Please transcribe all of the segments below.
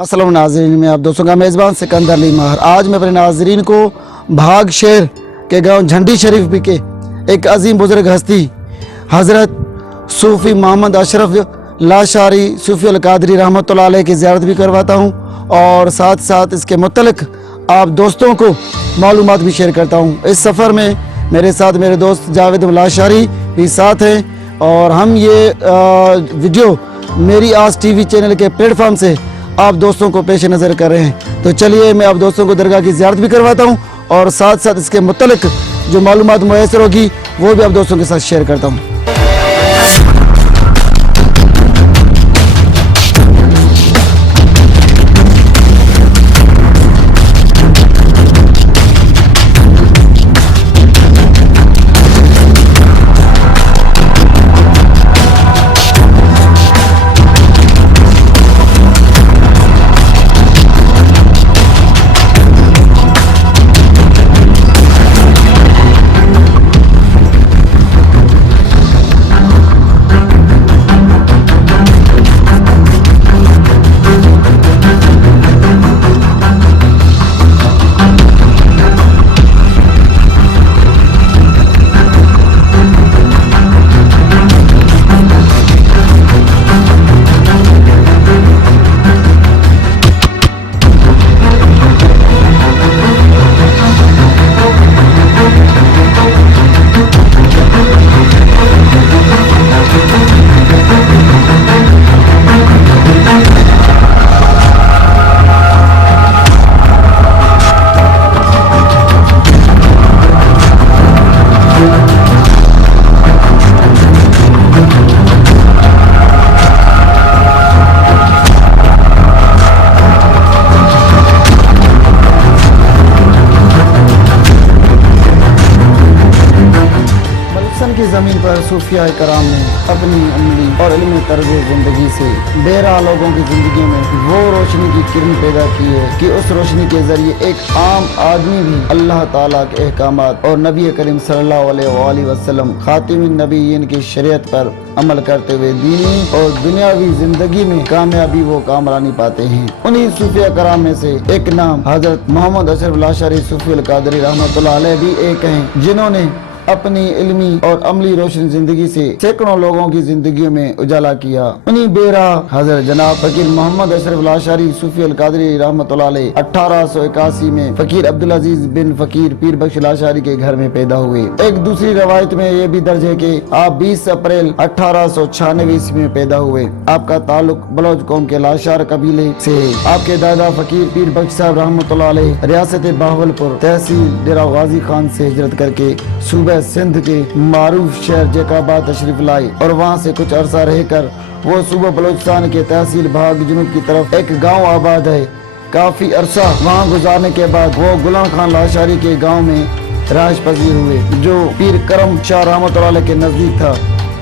अस्सलाम नाज़रीन, मैं आप दोस्तों का मेज़बान सिकंदर अली महर। आज मैं अपने नाज़रीन को भाग शहर के गांव झंडी शरीफ के एक अजीम बुज़ुर्ग हस्ती हज़रत सूफ़ी मोहम्मद अशरफ लाशारी सूफ़ी अल कादरी रहमतुल्लाह अलैह की ज़ियारत भी करवाता हूँ और साथ साथ इसके मुतल्लिक़ आप दोस्तों को मालूमात भी शेयर करता हूँ। इस सफ़र में मेरे साथ मेरे दोस्त जावेद लाशारी भी साथ हैं और हम ये वीडियो मेरी आज टीवी चैनल के प्लेटफॉर्म से आप दोस्तों को पेश नज़र कर रहे हैं। तो चलिए मैं आप दोस्तों को दरगाह की ज़ियारत भी करवाता हूँ और साथ साथ इसके मुतल्लिक़ जो मालूमात मुयस्सर होगी वो भी आप दोस्तों के साथ शेयर करता हूँ। की ज़मीन पर सूफिया कराम ने अपनी अमली और इल्मी तर्ज ज़िंदगी से बेराह लोगों की ज़िंदगी में वो रोशनी की किरण पैदा की है कि उस रोशनी के ज़रिए एक आम आदमी भी अल्लाह ताला के अहकामात और नबी करीम सल्लल्लाहु अलैहि वसल्लम खातिमुन नबिय्यीन की शरीयत पर अमल करते हुए दीनी और दुनियावी ज़िंदगी में कामयाबी वो कामरानी पाते हैं। उन्हीं सूफिया कराम में से एक नाम हज़रत मोहम्मद अशरफ लाशारी सूफ़ी अल कादरी रहमतुल्लाह अलैह भी एक हैं, जिन्होंने अपनी इल्मी और अमली रोशन जिंदगी से सैकड़ों लोगों की जिंदगियों में उजाला किया। उन्हीं बेराह हज़रत जनाब फकीर मोहम्मद अशरफ लाशारी सूफ़ी अल कादरी रहमतुल्लाह अलैह 1881 में फकीर अब्दुल अजीज बिन फकीर पीर बख्श लाशारी के घर में पैदा हुए। एक दूसरी रवायत में ये भी दर्ज है कि आप 20 अप्रैल 1896 ईस्वी में पैदा हुए। आपका ताल्लुक बलोच कौम के लाशार कबीले से है। आपके दादा फकीर पीर बख्श साहब रहमतुल्लाह अलैह रियासत बहावलपुर तहसील डेरा गाजी खान से हिजरत करके सूबे सिंध के मारूफ शहर जैकाबाद तशरीफ लाए और वहाँ से कुछ अरसा रहकर वो सूबा बलोचिस्तान के तहसील भाग जुनूब की तरफ एक गांव आबाद है। काफी अरसा वहाँ गुजारने के बाद वो गुलाम खान लाशारी के गांव में राज पजीर हुए, जो पीर करम शाह रहमतुल्लाह अलैह के नजदीक था,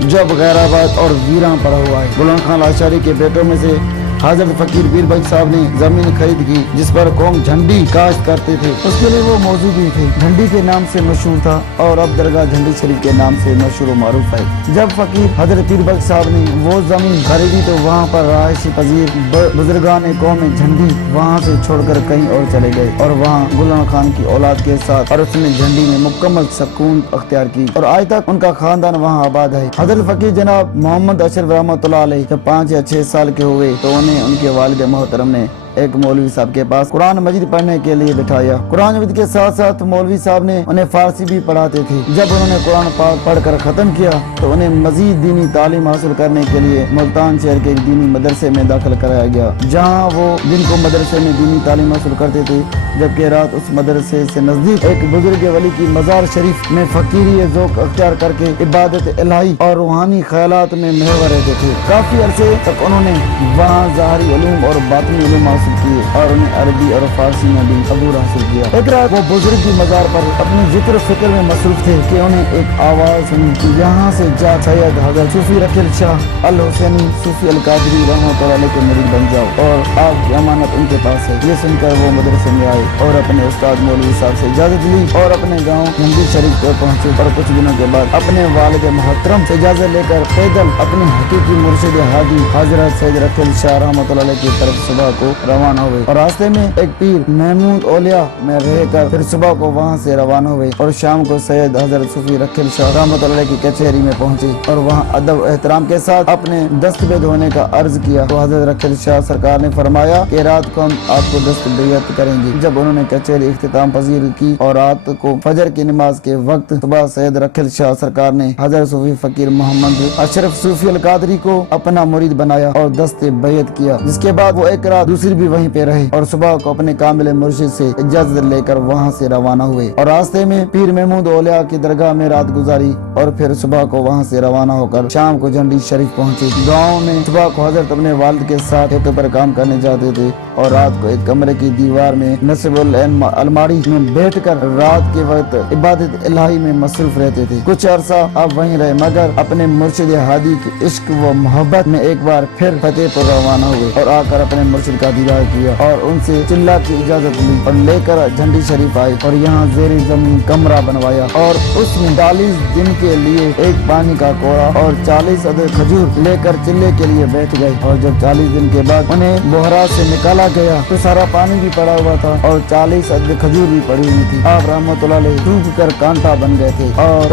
जो अब गैराबाद और वीरान पड़ा हुआ है। गुलाम खान लाशारी के बेटों में से हज़रत फकीर पीर बख्श साहब ने जमीन खरीद की जिस पर कौम झंडी काश्त करते थे। उसके लिए वो मौजूद भी थे, झंडी के नाम से मशहूर था और अब दरगाह झंडी शरीफ के नाम से मशहूर मारूफ है। जब फकीर हज़रत पीर बख्श साहब ने वो जमीन खरीदी तो वहाँ पर रहायशी पजीर बुजुर्गान कौम झंडी वहाँ से छोड़कर कहीं और चले गए और वहाँ गुलाम खान की औलाद के साथ और उसने झंडी में मुकम्मल सकून अख्तियार की और आज तक उनका खानदान वहाँ आबाद है। हज़रत फकीर जनाब मोहम्मद अशरफ रहमतुल्लाह अलैह जब 5 या 6 साल के हुए तो उनके वालिद मोहतरम ने एक मौलवी साहब के पास कुरान मजीद पढ़ने के लिए बिठाया। कुरान मजीद के साथ साथ मौलवी साहब ने उन्हें फारसी भी पढ़ाते थे। जब उन्होंने कुरान पाक पढ़कर खत्म किया तो उन्हें मजीद दीनी तालीम हासिल करने के लिए मुल्तान शहर के एक दीनी मदरसे में दाखिल कराया गया, जहाँ वो दिन को मदरसे में दीनी तालीम हासिल करते थे, जबकि रात उस मदरसे से नजदीक एक बुजुर्ग वली की मजार शरीफ में फकीरी ज़ौक़ अख्तियार करके इबादत इलाही और रूहानी ख्यालात में महवर रहते थे। काफी अरसे तक उन्होंने वहाँ ज़ाहरी उलूम और बातिनी उलूम हासिल किए और उन्हें अरबी और फारसी में भी अबूर हासिल किया। एक रात वो बुजुर्ग की मजार पर अपनी जिक्र फिक्र में मसरूफ थे कि उन्हें एक आवाज सुनी कि यहाँ से जा सैयद हज़रत सूफी रकील शाह अल हुसैनी सूफी अल कादरी रहमतुल्लाह अलैह के मुरीद बन जाओ और आपकी अमानत उनके पास है। ये सुनकर वो मदरसे में आए और अपने उस्ताद मौलवी साहब से इजाजत ली और अपने गाँव झंडी शरीफ को पहुँचे और कुछ दिनों के बाद अपने वालिद मोहतरम से इजाजत लेकर पैदल अपने हकीकी मुर्शिद हादी हज़रत सैयद रकील शाह रहमतुल्लाह अलैह की तरफ सुबह को रवाना हुए और रास्ते में एक पीर महमूद औलिया में रहकर फिर सुबह को वहाँ से रवाना हुए और शाम को सैयद हजरत सूफी रखिल शाह रहमतुल्लाह अलैह की कचहरी में पहुंचे और वहाँ अदब एहतराम के साथ अपने दस्तबेद होने का अर्ज किया। तो हजरत रखिल शाह सरकार ने फरमाया कि रात को हम आपको दस्तबेयत करेंगे। जब उन्होंने कचहरी इख्तिताम पजीर की और रात को फजर की नमाज के वक्त सुबह सैयद रखिल शाह सरकार ने हजरत सूफी फकीर मोहम्मद अशरफ सूफी अल कादरी को अपना मुरीद बनाया और दस्ते बैत किया, जिसके बाद वो एक रात दूसरी भी वहीं पे रहे और सुबह को अपने कामिल मुर्शिद से इजाजत लेकर वहाँ से रवाना हुए और रास्ते में पीर महमूद औलिया की दरगाह में रात गुजारी और फिर सुबह को वहाँ से रवाना होकर शाम को झंडी शरीफ पहुँचे। गाँव में सुबह को हजरत अपने वालिद के साथ ठेके पर काम करने जाते थे और रात को एक कमरे की दीवार में नस्बुल अलमारी में बैठकर रात के वक्त इबादत इलाही में मसरूफ रहते थे। कुछ अरसा आप वहीं रहे मगर अपने मुर्शिद हादी के इश्क व मोहब्बत में एक बार फिर फतेहपुर रवाना हुए और आकर अपने मुर्शिद का दीदार किया और उनसे चिल्ला की इजाजत ली और लेकर झंडी शरीफ आए और यहाँ ज़ेरे जमीन कमरा बनवाया और उसमें 40 दिन के लिए एक पानी का कोड़ा और 40 अदद खजूर लेकर चिल्ले के लिए बैठ गए और जब 40 दिन के बाद उन्हें बोहरा से निकाला गया तो सारा पानी भी पड़ा हुआ था और 40 अदद खजूर भी पड़ी हुई थी। आप रहमतुल्लाह अलैह सूख कर कांटा बन गए थे और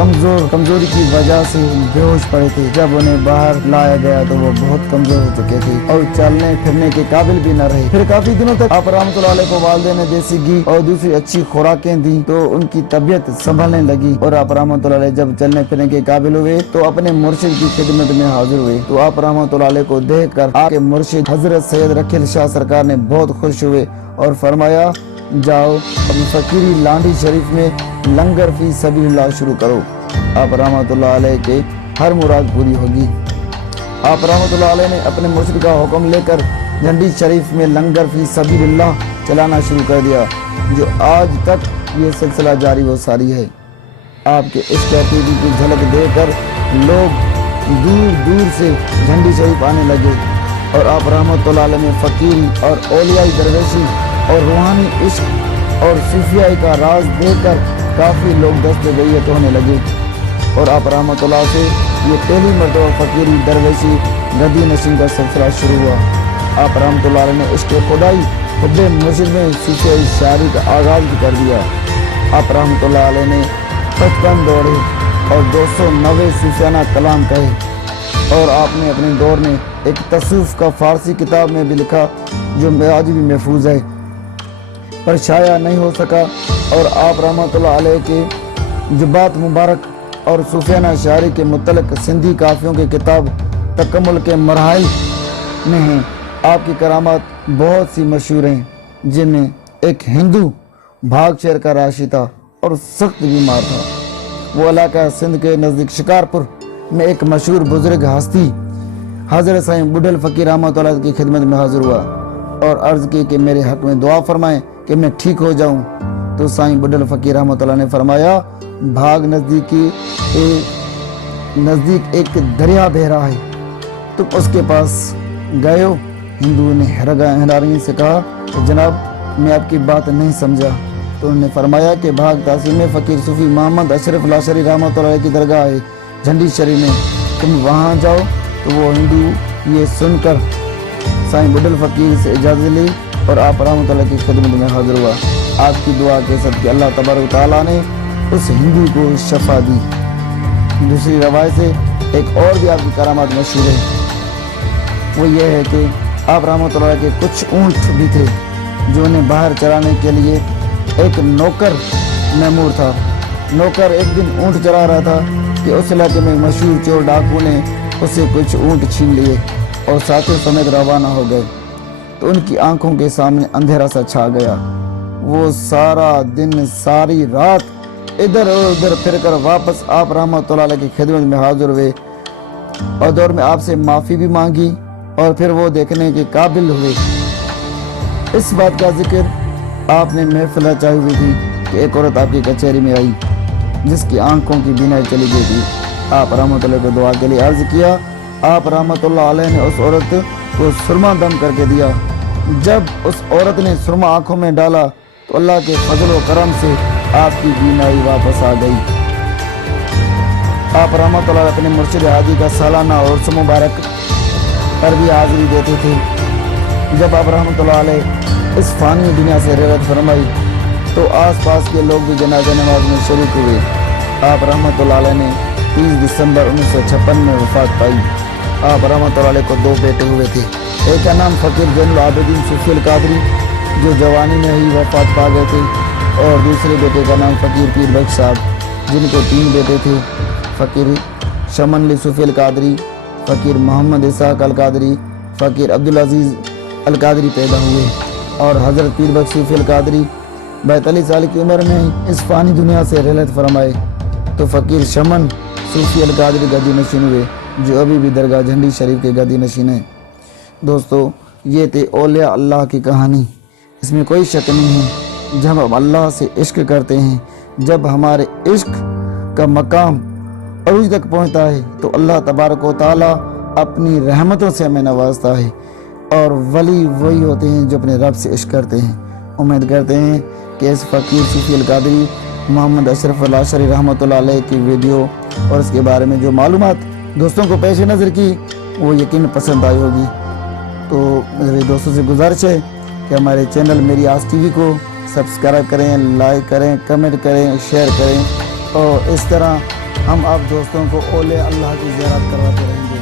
कमजोरी की वजह से बेहोश पड़े थे। जब उन्हें बाहर लाया गया तो वो बहुत कमजोर हो चुके थे और चलने फिरने के काबिल भी न रहे। फिर काफी दिनों तक आप रहमतुल्लाह अलैह को वालिदैन ने देसी घी और दूसरी अच्छी खुराकें दी तो उनकी तबीयत संभलने लगी और आप रहमतुल्लाह अलैह जब चलने फिरने के काबिल हुए तो अपने मुर्शिद की खिदमत में हाजिर हुए। तो आप रहमतुल्लाह अलैह को देख कर आपके मुर्शिद हजरत सैयद रखिल शाह सरकार ने बहुत खुश हुए और फरमाया, जाओ अपनी फकीरी लांडी शरीफ में लंगर फी सबीलिल्लाह शुरू करो, आप रहमतुल्लाह अलैह के हर मुराद पूरी होगी। आप रहमतुल्लाह अलैह ने अपने मुर्शिद का हुक्म लेकर झंडी शरीफ में लंगर फी सबीलिल्लाह चलाना शुरू कर दिया, जो आज तक ये सिलसिला जारी व सारी है। आपके इस कैटेगरी की झलक देकर लोग दूर दूर से झंडी शरीफ आने लगे और आप रहमतुल्लाह अलैह में फकीरी और औलियाई दरवेशी और रूहानी इश्क और सूफियाई का राज देकर काफ़ी लोग दस्तबैयत होने लगे और आप रहमतुल्लाह से ये पहली मरतबा फकीरी दरवेशी गद्दी नशीन का सिलसिला शुरू हुआ। आप रहमतुल्लाह अलैह ने इश्क खुदाई खुद मुर्शिद में सूफियाई शायरी का आगाज़ भी कर दिया। आप रहमतुल्लाह अलैह ने 55 दौरे और 290 सूफियाना कलाम कहे और आपने अपने दौर में एक तसूफ का फारसी किताब में भी लिखा जो आज भी महफूज है पर शाया नहीं हो सका और आप रहमतुल्लाह अलैह के जुबात मुबारक और सूफियाना शायरी के मुतल्लिक़ सिंधी काफ़ियों की किताब तकम्मुल के मरहल में हैं। आपकी करामात बहुत सी मशहूर हैं जिनमें एक हिंदू भाग शहर का राशि था और सख्त बीमार था। वो इलाका सिंध के नज़दीक शिकारपुर में एक मशहूर बुजुर्ग हस्ती हज़रत साईं बुढ़ल फ़कीर रहमतुल्लाह की खिदमत में हाजिर हुआ और अर्ज़ की कि मेरे हक़ में दुआ फरमाएं कि मैं ठीक हो जाऊं। तो साईं बुढ़ल फ़कीर रहमतुल्लाह ने फरमाया, भाग नज़दीक एक दरिया बह रहा है, तुम उसके पास गए हो? हिंदू ने हैरानी से कहा, तो जनाब मैं आपकी बात नहीं समझा। तो उन्होंने फरमाया कि भाग तासीम फ़कीर सूफी मोहम्मद अशरफ लाशरी रहमतुल्लाह की दरगाह है झंडी शरीफ में, तुम वहाँ जाओ। तो वो हिंदू ये सुनकर साईं बुढ़ल फ़कीर से इजाज़त ली और आप रहमतुल्लाह की खिदमत में हाजिर हुआ। आपकी दुआ के सदक़े अल्लाह तबारक तआला ने उस हिंदू को शफा दी। दूसरी रवायत से एक और भी आपकी करामात मशहूर है, वो ये है कि आप रहमतुल्लाह के कुछ ऊँट भी थे जो उन्हें बाहर चराने के लिए एक नौकर मैमूर था। नौकर एक दिन ऊँट चरा रहा था कि उस इलाके में मशहूर चोर डाकू ने उससे कुछ ऊँट छीन लिए और साथियों समेत रवाना हो गए। तो उनकी आंखों के सामने अंधेरा सा छा गया। वो सारा दिन सारी रात इधर उधर फिरकर वापस आप रहमतुल्लाह अलैह की खिदमत में हाजिर हुए और दौर में आपसे माफ़ी भी मांगी और फिर वो देखने के काबिल हुए। इस बात का जिक्र आपने महफिल रचाई हुई थी कि एक औरत आपकी कचहरी में आई जिसकी आंखों की बीनाई चली गई थी। आप रहमतुल्लाह को दुआ के लिए अर्ज किया। आप रहमतुल्लाह अलैह ने उस औरत को सुरमा दम करके दिया। जब उस औरत ने सुरमा आंखों में डाला तो अल्लाह के फजल व करम से आपकी बीनाई वापस आ गई। आप रहमतुल्लाह अपने मुर्शिद हादी का सालाना उर्स मुबारक पर भी हाजिरी देते थे। जब आप रहमतुल्लाह अलैह इस फानी दुनिया से रहमत फरमाई तो आस पास के लोग भी जनाजा नमाज में शरीक हुए। आप रहमतुल्लाह अलैह ने 30 दिसंबर 1956 में वफात पाई। आप रहमतुल्लाह अलैह को 2 बेटे हुए थे। एक का नाम फ़कीर ज़ैनुल आबिदीन सूफी अल कादरी जो जवानी में ही वफात पा गए थे, और दूसरे बेटे का नाम फ़कीर पीर बख्श साहब जिनके 3 बेटे थे। फ़कीर शमन अली सूफी अल कादरी, फ़कीर मोहम्मद इसहाक अल कादरी, फ़कीर अब्दुल अजीज़ अल कादरी पैदा हुए। और हज़रत पीर बख्श सूफी अल कादरी 42 साल की उम्र में इस फ़ानी दुनिया से रहलत फरमाए। तो फ़कीर शमन सूफी अल कादरी गद्दी नशीन हुए जो अभी भी दरगाह झंडी शरीफ के गद्दी नशीन है। दोस्तों, ये थे औलिया अल्लाह की कहानी, इसमें कोई शक नहीं है। जब हम अल्लाह से इश्क करते हैं, जब हमारे इश्क का मकाम अरूज तक पहुँचता है तो अल्लाह तबारक व तआला अपनी रहमतों से हमें नवाजता है। और वली वही होते हैं जो अपने रब से इश्क करते हैं। उम्मीद करते हैं कि इस फ़कीर सूफी अल कादरी मोहम्मद अशरफ अल आशरी रहमतुल्लाह अलैह की वीडियो और इसके बारे में जो मालूमात दोस्तों को पेश नज़र की वो यकीन पसंद आई होगी। तो मेरे दोस्तों से गुजारिश है कि हमारे चैनल मेरी आस टीवी को सब्सक्राइब करें, लाइक करें, कमेंट करें, शेयर करें, और इस तरह हम आप दोस्तों को औलिया अल्लाह की ज़ियारत करवाते रहेंगे।